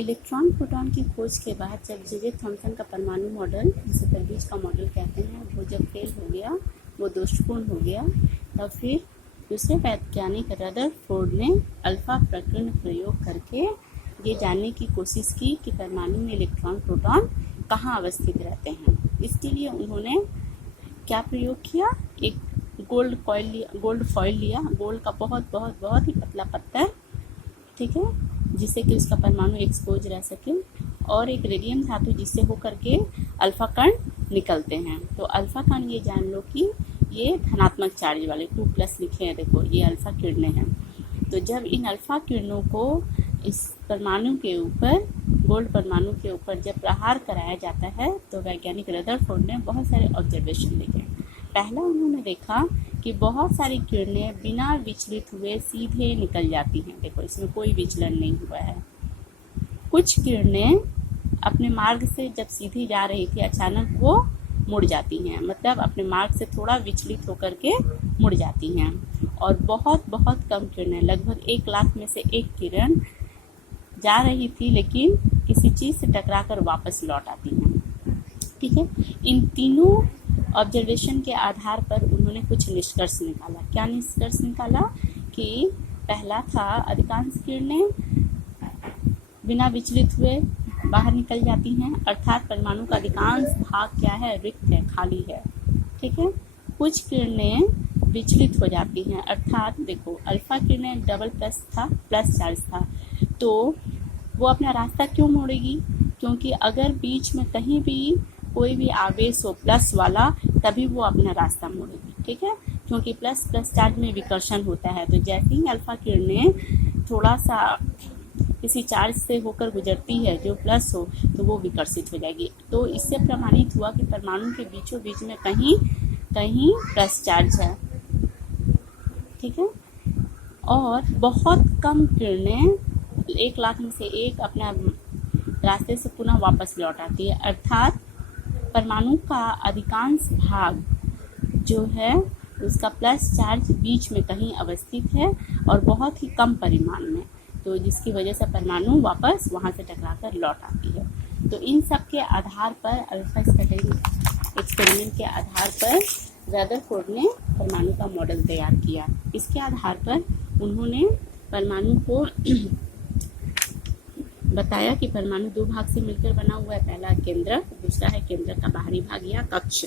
Electron proton की खोज के बाद जब जे थॉमसन का परमाणु मॉडल, जिसे तरबीज का मॉडल कहते हैं, वो जब फेल हो गया, वो दोषपूर्ण हो गया, तब फिर दूसरे वैज्ञानिक रदरफोर्ड ने अल्फा प्रकीर्ण प्रयोग करके ये जानने की कोशिश की कि परमाणु में इलेक्ट्रॉन प्रोटॉन कहाँ अवस्थित रहते हैं। इसके लिए उन्होंने क्या प्रयोग किया, एक गोल्ड फॉइल लिया, गोल्ड का बहुत ही पतला पत्थर, ठीक है, जिससे कि उसका परमाणु एक्सपोज रह सके, और एक रेडियम धातु जिससे होकर के अल्फा कण निकलते हैं। तो अल्फा कण ये जान लो कि ये धनात्मक चार्ज वाले 2+ लिखे हैं, देखो ये अल्फा किरणें हैं। तो जब इन अल्फा किरणों को इस परमाणु के ऊपर, गोल्ड परमाणु के ऊपर जब प्रहार कराया जाता है, तो वैज्ञानिक रदरफोर्ड ने बहुत सारे ऑब्जर्वेशन देखे। पहला उन्होंने देखा कि बहुत सारी किरणें बिना विचलित हुए सीधे निकल जाती हैं। देखो इसमें कोई विचलन नहीं हुआ है। कुछ किरणें अपने मार्ग से जब सीधी जा रही थी, अचानक वो मुड़ जाती हैं, मतलब अपने मार्ग से थोड़ा विचलित होकर के मुड़ जाती हैं। और बहुत कम किरणें, लगभग 1 लाख में से एक किरण जा रही थी लेकिन किसी चीज़ से टकराकर वापस लौट आती हैं, ठीक है। इन तीनों ऑब्जर्वेशन के आधार पर उन्होंने कुछ निष्कर्ष निकाला। क्या निष्कर्ष निकाला कि पहला था, अधिकांश किरणें बिना विचलित हुए बाहर निकल जाती हैं, अर्थात परमाणु का अधिकांश भाग क्या है, रिक्त है, खाली है, ठीक है। कुछ किरणें विचलित हो जाती हैं, अर्थात देखो अल्फा किरणें प्लस चार्ज था, तो वो अपना रास्ता क्यों मोड़ेगी, क्योंकि अगर बीच में कहीं भी कोई भी आवेश हो प्लस वाला, तभी वो अपना रास्ता मोड़ेगी, ठीक है, क्योंकि प्लस चार्ज में विकर्षण होता है। तो जैसे ही अल्फा किरणें थोड़ा सा किसी चार्ज से होकर गुजरती है जो प्लस हो, तो वो विकर्षित हो जाएगी। तो इससे प्रमाणित हुआ कि परमाणु के बीचों बीच में कहीं प्लस चार्ज है, ठीक है। और बहुत कम किरणें, 1 लाख में से एक, अपना रास्ते से पुनः वापस लौट आती है, अर्थात परमाणु का अधिकांश भाग जो है उसका प्लस चार्ज बीच में कहीं अवस्थित है और बहुत ही कम परिमाण में, तो जिसकी वजह से परमाणु वापस वहाँ से टकराकर लौट आती है। तो इन सब के आधार पर, अल्फा स्कैटरिंग एक्सपेरिमेंट के आधार पर रदरफोर्ड ने परमाणु का मॉडल तैयार किया। इसके आधार पर उन्होंने परमाणु को बताया कि परमाणु 2 भाग से मिलकर बना हुआ है, पहला केंद्रक, दूसरा है केंद्रक का बाहरी भाग या कक्ष,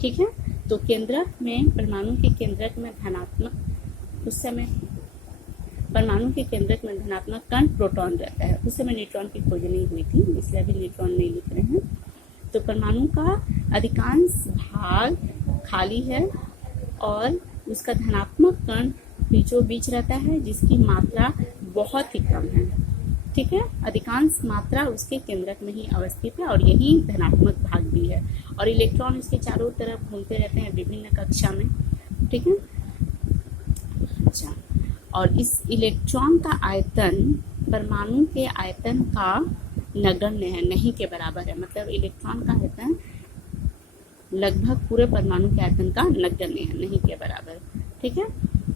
ठीक है। तो केंद्रक में, परमाणु के केंद्रक में धनात्मक, उस समय परमाणु के केंद्रक में धनात्मक कण प्रोटॉन रहता है। उस समय न्यूट्रॉन की खोज नहीं हुई थी, इसलिए अभी न्यूट्रॉन नहीं लिख रहे हैं। तो परमाणु का अधिकांश भाग खाली है और उसका धनात्मक कण बीचों बीच रहता है, जिसकी मात्रा बहुत ही कम है, ठीक है। अधिकांश मात्रा उसके केंद्रक में ही अवस्थित है और यही धनात्मक भाग भी है, और इलेक्ट्रॉन उसके चारों तरफ घूमते रहते हैं विभिन्न कक्षा में, ठीक है। अच्छा, और इस इलेक्ट्रॉन का आयतन परमाणु के आयतन का नगण्य है, नहीं के बराबर है, मतलब इलेक्ट्रॉन का आयतन लगभग पूरे परमाणु के आयतन का नगण्य है, नहीं के बराबर, ठीक है।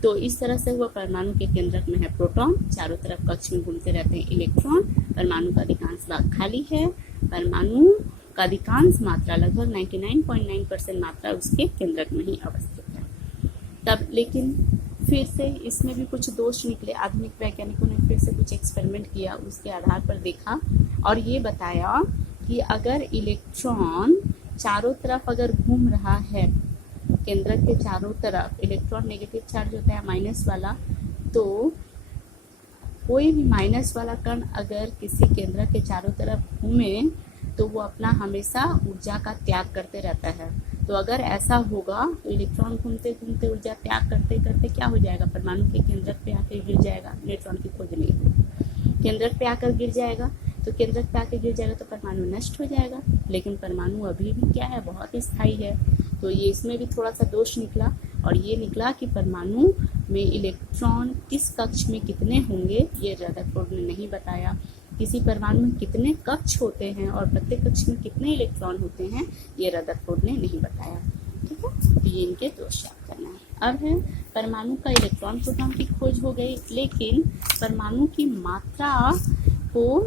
तो इस तरह से हुआ, परमाणु के केंद्रक में है प्रोटॉन, चारों तरफ कक्ष में घूमते रहते हैं इलेक्ट्रॉन, परमाणु का अधिकांश भाग खाली है, परमाणु का अधिकांश मात्रा, लगभग 99.9% मात्रा उसके केंद्रक में ही अवस्थित है। तब लेकिन फिर से इसमें भी कुछ दोष निकले। आधुनिक वैज्ञानिकों ने फिर से कुछ एक्सपेरिमेंट किया, उसके आधार पर देखा और ये बताया कि अगर इलेक्ट्रॉन चारों तरफ अगर घूम रहा है, केंद्रक के चारों तरफ इलेक्ट्रॉन नेगेटिव चार्ज होता है माइनस वाला, तो कोई भी माइनस वाला कण अगर किसी केंद्रक के चारों तरफ घूमे तो वो अपना हमेशा ऊर्जा का त्याग करते रहता है। तो अगर ऐसा होगा तो इलेक्ट्रॉन घूमते घूमते ऊर्जा त्याग करते करते क्या हो जाएगा, परमाणु के केंद्रक पे आकर गिर जाएगा। न्यूट्रॉन की खोज नहीं हुई, केंद्रक पे आकर गिर जाएगा, तो केंद्रक पे आकर गिर जाएगा तो परमाणु नष्ट हो जाएगा। लेकिन परमाणु अभी भी क्या है, बहुत ही स्थायी है। तो ये इसमें भी थोड़ा सा दोष निकला, और ये निकला कि परमाणु में इलेक्ट्रॉन किस कक्ष में कितने होंगे ये रदरफोर्ड ने नहीं बताया। किसी परमाणु में कितने कक्ष होते हैं और प्रत्येक कक्ष में कितने इलेक्ट्रॉन होते हैं ये रदरफोर्ड ने नहीं बताया, ठीक है। तो ये इनके दोष याद करना है। अब है परमाणु का इलेक्ट्रॉन प्रोटॉन की खोज हो गई, लेकिन परमाणु की मात्रा को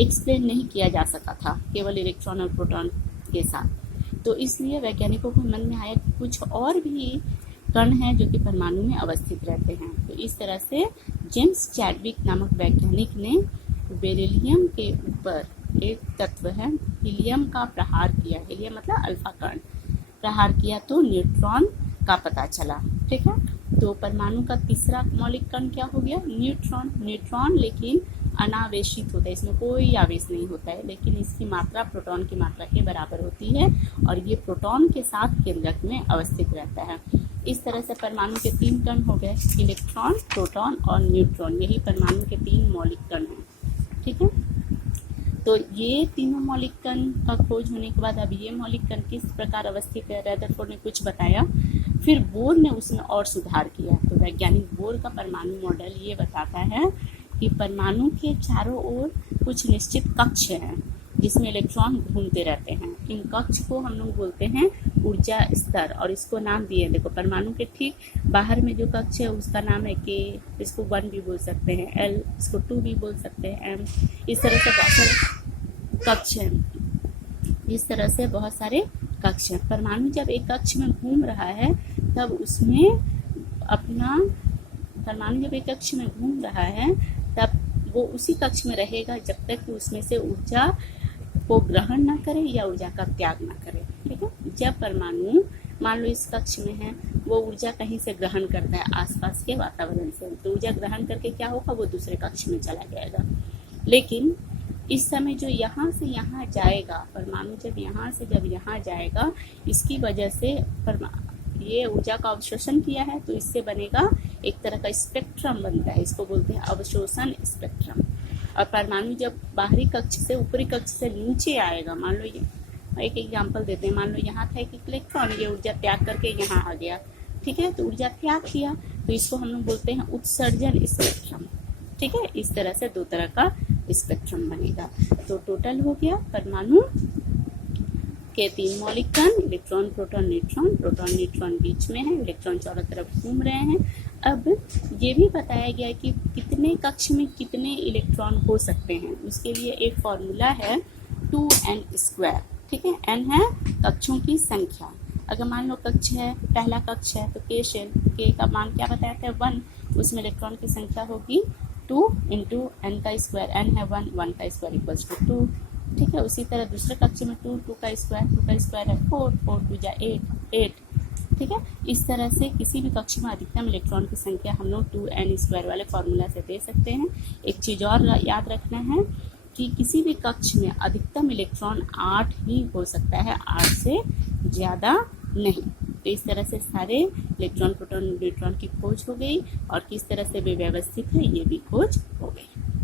एक्सप्लेन नहीं किया जा सका था केवल इलेक्ट्रॉन और प्रोटॉन के साथ। तो इसलिए वैज्ञानिकों को मन में आया कि कुछ और भी कण हैं जो कि परमाणु में अवस्थित रहते हैं। तो इस तरह से जेम्स चैडविक नामक वैज्ञानिक ने बेरिलियम के ऊपर एक तत्व है हीलियम का प्रहार किया। हीलियम मतलब अल्फा कण प्रहार किया तो न्यूट्रॉन का पता चला। ठीक है, तो परमाणु का तीसरा मौलिक कण क्या हो गया? न्यूट्रॉन। न्यूट्रॉन लेकिन अनावेशित होता है, इसमें कोई आवेश नहीं होता है, लेकिन इसकी मात्रा प्रोटॉन की मात्रा के बराबर होती है और ये प्रोटॉन के साथ केंद्रक में अवस्थित रहता है। इस तरह से परमाणु के 3 कण हो गए, इलेक्ट्रॉन, प्रोटॉन और न्यूट्रॉन। यही परमाणु के 3 मौलिक कण हैं। ठीक है, तो ये तीनों मौलिक कण का खोज होने के बाद अब ये मौलिक कण किस प्रकार अवस्थित है, रदरफोर्ड ने कुछ बताया। फिर बोर ने उसमें और सुधार किया। तो वैज्ञानिक बोर का परमाणु मॉडल ये बताता है कि परमाणु के चारों ओर कुछ निश्चित कक्ष हैं जिसमें इलेक्ट्रॉन घूमते रहते हैं। इन कक्ष को हम लोग बोलते हैं ऊर्जा स्तर और इसको नाम दिए। देखो परमाणु के ठीक बाहर में जो कक्ष है उसका नाम है के, इसको 1 भी बोल सकते हैं, L इसको 2 भी बोल सकते हैं, M। इस तरह से बहुत सारे कक्ष हैं। इस तरह से बहुत सारे कक्ष हैं। परमाणु जब एक कक्ष में घूम रहा है तब उसमें अपना परमाणु जब एक कक्ष में घूम रहा है तब वो उसी कक्ष में रहेगा जब तक कि उसमें से ऊर्जा को ग्रहण ना करे या ऊर्जा का त्याग ना करे। ठीक है, जब परमाणु मान लो इस कक्ष में है, वो ऊर्जा कहीं से ग्रहण करता है आसपास के वातावरण से, तो ऊर्जा ग्रहण करके क्या होगा, वो दूसरे कक्ष में चला जाएगा। लेकिन इस समय जो यहाँ से यहाँ जाएगा, परमाणु जब यहाँ से जब यहाँ जाएगा, इसकी वजह से ये ऊर्जा का अवशोषण किया है, तो इससे बनेगा एक तरह का स्पेक्ट्रम बनता है, इसको बोलते हैं अवशोषण स्पेक्ट्रम। और परमाणु जब बाहरी कक्ष से ऊपरी कक्ष से नीचे आएगा, मान लो ये एक एग्जांपल देते हैं, मान लो यहाँ था एक इलेक्ट्रॉन, ये ऊर्जा त्याग करके यहाँ आ गया। ठीक है, तो ऊर्जा त्याग किया तो इसको हम लोग बोलते हैं उत्सर्जन स्पेक्ट्रम। ठीक है, इस तरह से 2 तरह का स्पेक्ट्रम बनेगा। तो टोटल हो गया परमाणु के 3 मौलिक कण, electron, proton, neutron. Proton neutron बीच में है, इलेक्ट्रॉन चारों तरफ घूम रहे हैं। अब ये भी बताया गया कि कितने कक्ष में कितने इलेक्ट्रॉन हो सकते हैं। उसके लिए एक फॉर्मूला है 2n²। ठीक है, n है कक्षों की संख्या। अगर मान लो कक्ष है, पहला कक्ष है तो k शेल, k का मान क्या बताया था 1, उसमें इलेक्ट्रॉन की संख्या होगी 2 × n का स्क्वायर, n है 1, 1 का स्क्वायर इक्वल्स टू 2। ठीक है, उसी तरह दूसरे कक्ष में 2, 2 का स्क्वायर है 4, 4 2 जा 8। ठीक है, इस तरह से किसी भी कक्ष में अधिकतम इलेक्ट्रॉन की संख्या हम लोग 2n² वाले फॉर्मूला से दे सकते हैं। एक चीज़ और याद रखना है कि किसी भी कक्ष में अधिकतम इलेक्ट्रॉन 8 ही हो सकता है, 8 से ज़्यादा नहीं। तो इस तरह से सारे इलेक्ट्रॉन, प्रोटॉन, न्यूट्रॉन की खोज हो गई और किस तरह से वे व्यवस्थित है ये भी खोज हो गई।